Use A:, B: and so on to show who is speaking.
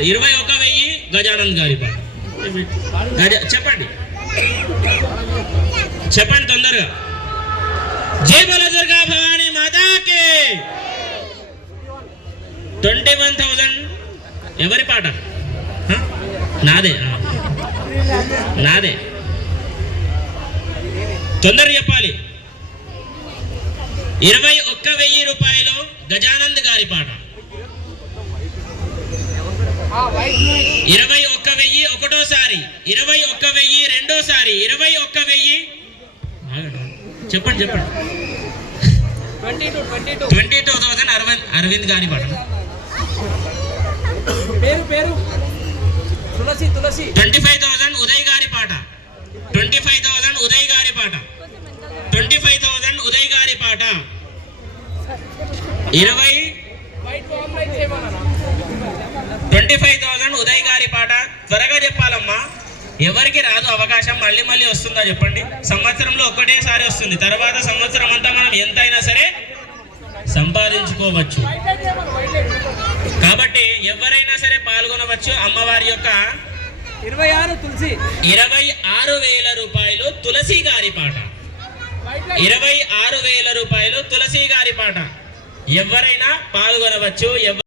A: ఇరవై ఒక వెయ్యి గజానంద్ గారి పాట. గజ చెప్పండి. చెప్పండి తొందరగా. జై బల దుర్గా భవానీ మాతాకి. ట్వంటీ వన్ థౌజండ్ ఎవరి పాట? నాదే. నాదే. తొందర చెప్పాలి. ఇరవై ఒక్క వెయ్యి రూపాయలు గజానంద్ గారి పాట. ఇరవై ఒక్క వెయ్యి ఒకటోసారి ఇరవై ఒక్క వెయ్యి రెండోసారి ఇరవై ఒక్క వెయ్యి. చెప్పండి చెప్పండి
B: two twenty two
A: thousand Aravind Aravind గారి పాట
B: పేరు పేరు Tulasi Tulasi
A: twenty five thousand Uday గారి పాట ట్వంటీ ఫైవ్ థౌసండ్ ఉదయ్ గారి పాట ట్వంటీ ఫైవ్ థౌసండ్ ఉదయ్ గారి పాట ఇరవై ట్వంటీ ఫైవ్ థౌసండ్ ఉదయ్ గారి పాట. త్వరగా చెప్పాలమ్మా. ఎవరికి రాదు అవకాశం మళ్ళీ మళ్ళీ వస్తుందా చెప్పండి. సంవత్సరంలో ఒకటేసారి వస్తుంది. తర్వాత సంవత్సరం అంతా మనం ఎంతైనా సరే సంపాదించుకోవచ్చు. కాబట్టి ఎవరైనా సరే పాల్గొనవచ్చు. అమ్మవారి యొక్క
B: ఇరవై ఆరు తులసి.
A: ఇరవై ఆరు వేల రూపాయలు తులసి గారి పాట. ఇరవై ఆరు వేల రూపాయలు తులసి గారి పాట. ఎవరైనా పాల్గొనవచ్చు.